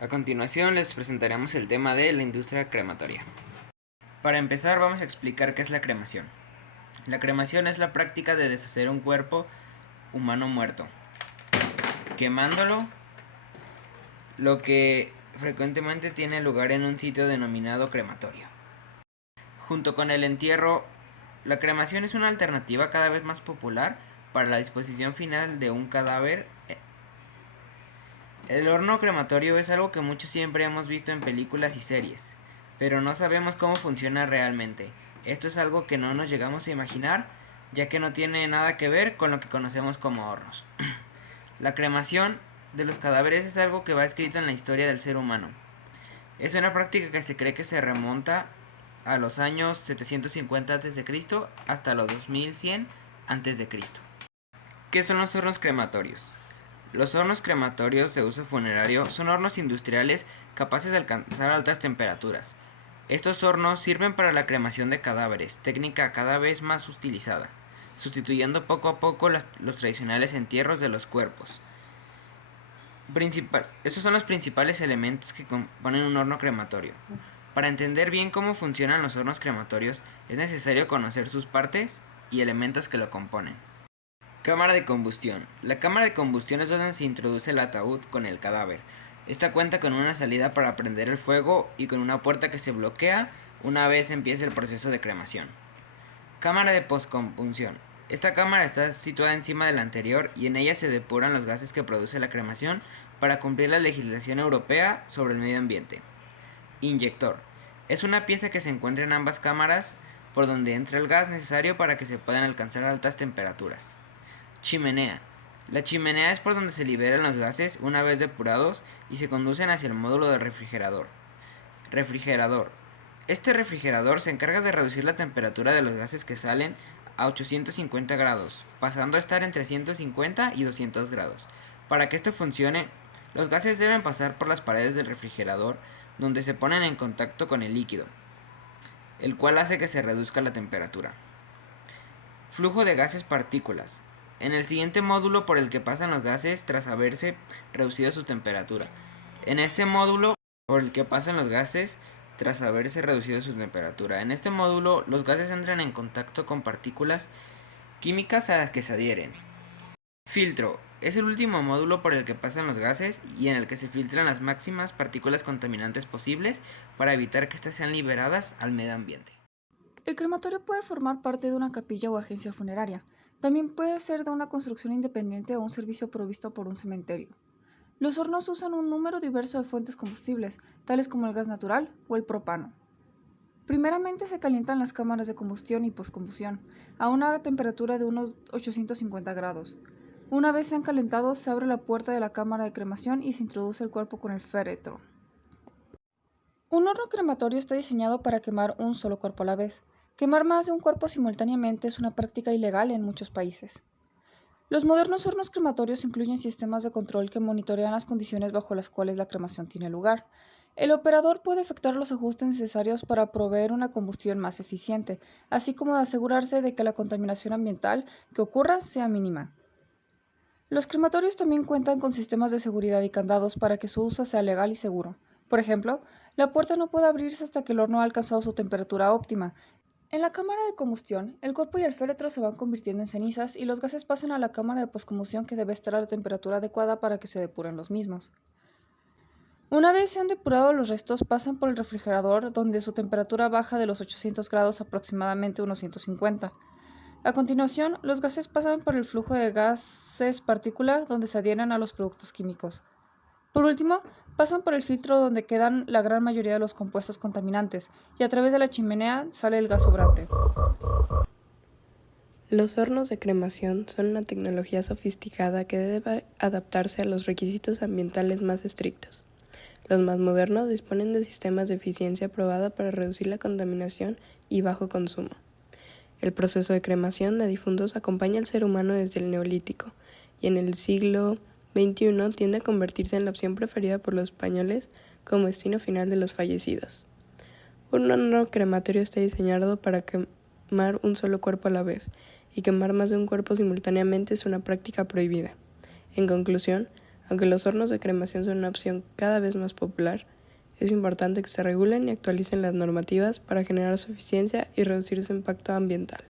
A continuación les presentaremos el tema de la industria crematoria. Para empezar vamos a explicar qué es la cremación. La cremación es la práctica de deshacer un cuerpo humano muerto, quemándolo, lo que frecuentemente tiene lugar en un sitio denominado crematorio. Junto con el entierro, la cremación es una alternativa cada vez más popular para la disposición final de un cadáver. El horno crematorio es algo que muchos siempre hemos visto en películas y series, pero no sabemos cómo funciona realmente. Esto es algo que no nos llegamos a imaginar, ya que no tiene nada que ver con lo que conocemos como hornos. La cremación de los cadáveres es algo que va escrito en la historia del ser humano. Es una práctica que se cree que se remonta a los años 750 a.C. hasta los 2100 a.C. ¿Qué son los hornos crematorios? Los hornos crematorios de uso funerario son hornos industriales capaces de alcanzar altas temperaturas. Estos hornos sirven para la cremación de cadáveres, técnica cada vez más utilizada, sustituyendo poco a poco los tradicionales entierros de los cuerpos. Estos son los principales elementos que componen un horno crematorio. Para entender bien cómo funcionan los hornos crematorios, es necesario conocer sus partes y elementos que lo componen. Cámara de combustión. La cámara de combustión es donde se introduce el ataúd con el cadáver. Esta cuenta con una salida para prender el fuego y con una puerta que se bloquea una vez empiece el proceso de cremación. Cámara de postcombustión. Esta cámara está situada encima de la anterior y en ella se depuran los gases que produce la cremación para cumplir la legislación europea sobre el medio ambiente. Inyector. Es una pieza que se encuentra en ambas cámaras por donde entra el gas necesario para que se puedan alcanzar altas temperaturas. Chimenea. La chimenea es por donde se liberan los gases una vez depurados y se conducen hacia el módulo del refrigerador. Refrigerador. Este refrigerador se encarga de reducir la temperatura de los gases que salen a 850 grados, pasando a estar entre 150 y 200 grados. Para que esto funcione, los gases deben pasar por las paredes del refrigerador, donde se ponen en contacto con el líquido, el cual hace que se reduzca la temperatura. Flujo de gases partículas. En el siguiente módulo por el que pasan los gases tras haberse reducido su temperatura. En este módulo por el que pasan los gases tras haberse reducido su temperatura. En este módulo los gases entran en contacto con partículas químicas a las que se adhieren. Filtro. Es el último módulo por el que pasan los gases y en el que se filtran las máximas partículas contaminantes posibles para evitar que éstas sean liberadas al medio ambiente. El crematorio puede formar parte de una capilla o agencia funeraria. También puede ser de una construcción independiente o un servicio provisto por un cementerio. Los hornos usan un número diverso de fuentes combustibles, tales como el gas natural o el propano. Primeramente se calientan las cámaras de combustión y postcombustión, a una temperatura de unos 850 grados. Una vez se han calentado, se abre la puerta de la cámara de cremación y se introduce el cuerpo con el féretro. Un horno crematorio está diseñado para quemar un solo cuerpo a la vez. Quemar más de un cuerpo simultáneamente es una práctica ilegal en muchos países. Los modernos hornos crematorios incluyen sistemas de control que monitorean las condiciones bajo las cuales la cremación tiene lugar. El operador puede efectuar los ajustes necesarios para proveer una combustión más eficiente, así como de asegurarse de que la contaminación ambiental que ocurra sea mínima. Los crematorios también cuentan con sistemas de seguridad y candados para que su uso sea legal y seguro. Por ejemplo, la puerta no puede abrirse hasta que el horno ha alcanzado su temperatura óptima. En la cámara de combustión, el cuerpo y el féretro se van convirtiendo en cenizas y los gases pasan a la cámara de postcombustión que debe estar a la temperatura adecuada para que se depuren los mismos. Una vez se han depurado los restos, pasan por el refrigerador donde su temperatura baja de los 800 grados aproximadamente unos 150. A continuación, los gases pasan por el flujo de gases partícula donde se adhieren a los productos químicos. Por último, pasan por el filtro donde quedan la gran mayoría de los compuestos contaminantes y a través de la chimenea sale el gas sobrante. Los hornos de cremación son una tecnología sofisticada que debe adaptarse a los requisitos ambientales más estrictos. Los más modernos disponen de sistemas de eficiencia probada para reducir la contaminación y bajo consumo. El proceso de cremación de difuntos acompaña al ser humano desde el Neolítico y en el siglo XXI tiende a convertirse en la opción preferida por los españoles como destino final de los fallecidos. Un horno crematorio está diseñado para quemar un solo cuerpo a la vez, y quemar más de un cuerpo simultáneamente es una práctica prohibida. En conclusión, Aunque los hornos de cremación son una opción cada vez más popular, es importante que se regulen y actualicen las normativas para generar su eficiencia y reducir su impacto ambiental.